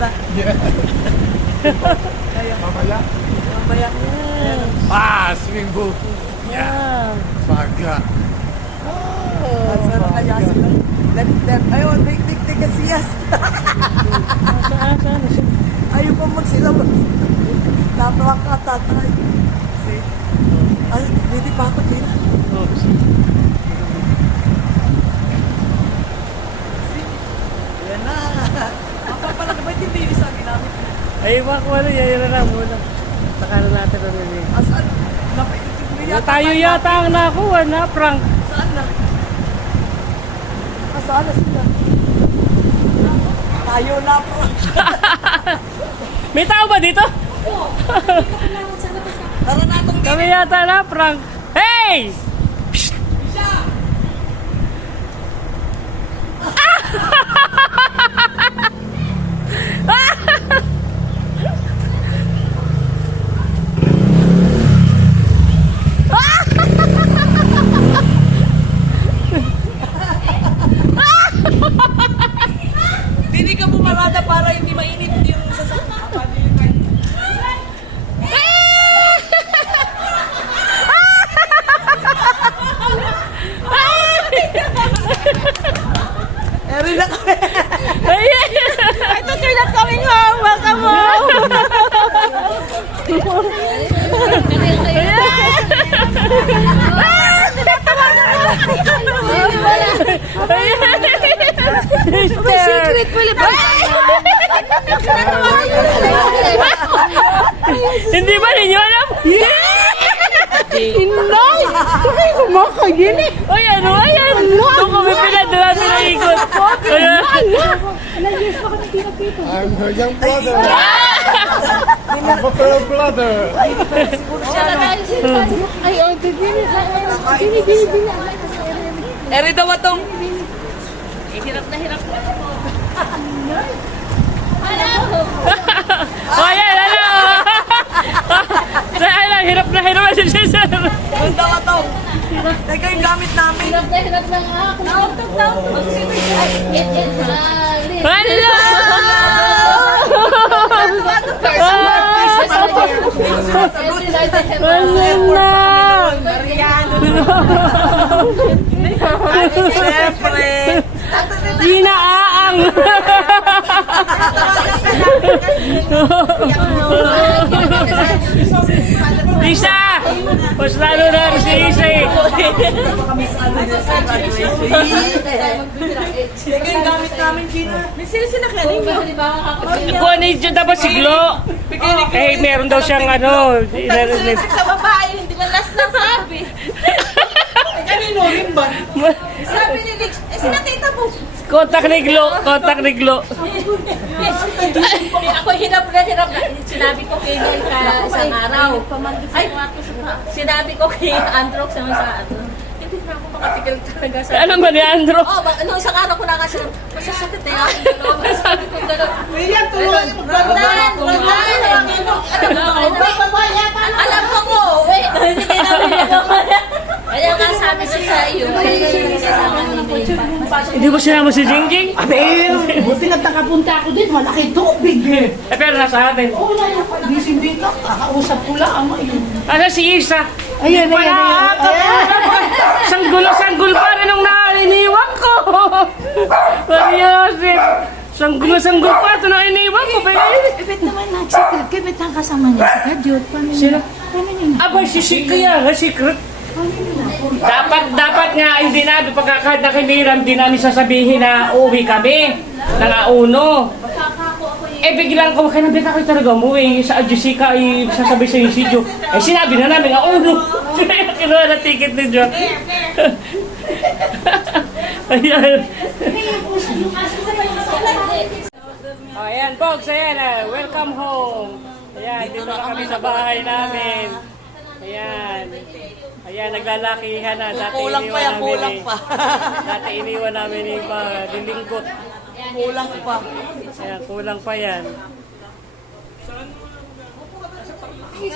na. Mamaya. Mamaya. Swimming pool. Wow. Baga. Masarap kaya sila. Ayun, tig kasiyas. Saan? Ayaw pa magsilaw. Tapawa ka, tatay. See? Ay, hindi pa ako din. Oh, Yan na. Ako pala, ba't hindi yung isa ginamit mo? ay, wako ano, yan na lang muna. Saka na natin ano yun. Asan? Tayo yata ang nakuha na, prank. Saan na? Saan na sila? Tayo na po. May tao ba dito? Tara na itong Kami yata na, prank. Hey! Hindi ka pumarada para hindi mainit yung sasakyan. Eri na kami. I thought you're not coming home. Welcome home. Secret pala ba? Hindi ba ninyo alam? Inay! Kaya kumakagin eh! Ay, ano? Ayan! Doon kami pinadala sa ikot. Ayan. I'm her young brother. I'm a fellow brother. Ay, oh, bini. Eri daw atong. Hirap na hirap na ako. Oh, ayan, ano? Ayan, hirap na si Cesar. Ang daw atong. Teka yung gamit namin. Hirap na nga ako. Hello! Siyempre. Ginaang! Isa! Mas lalo na si Isa eh. Teka yung gamit namin, Gina. May sila kaling. Kung ano yun dapat siglo. Eh, meron daw siyang ano. Sa babae, hindi man last na sabi. Kanino rin ba? Sabi ni Nick, sinakita mo. Kontak ni Glo. Kontak ni Glo. Ako hirap na. Sinabi ko kay Nick isang araw. Ay, sinabi ko kay Androx sa hindi na ako makatigil talaga sa... Alam ba ni Andro? Oh, isang araw ko na kasi masasakit na yung aking dalawa. Sabi ko gano'n. William, tulungan mo. Alam ko mo, wait. Hindi kayo namin ako. Kaya nga sabi ko sa iyo, Hindi mo sinama si Jingjing? Abel, buti nagtakapunta ako din, malaki tubig eh. Eh, pero nasa atin. Oo na yung bisibita, kakausap ko lang ang ayun. Ano si Isa? Ayan, Sanggol pa rin nung nainiwan ko. Seryosin. Sanggol pa ito nang iniwan ko. Ibit naman na, secret, kibit ang kasama niya, si Kadyot. Sino? Paano niya? Aba, si kaya nga, secret. Dapat nga, hindi na, pagkakahit na kay Miram, di namin sasabihin na uuwi kami. Nangauno. Eh, biglang ko, kaya nabita kayo talaga umuwi. Sa Jessica, ay sasabi sa yung si Jo. Eh, sinabi na namin, auno. Kinuha na ticket ni Jo. Ayan. Oh, ayan, Bogs, ayan, welcome home. Ayan, dito na kami sa bahay namin. Ayan. Ayan, naglalakihan na. Dati Kulang pa yan, kulang pa. Dati iniwan namin yung dilingkot. Kulang pa. Ayan, kulang pa yan. Ay,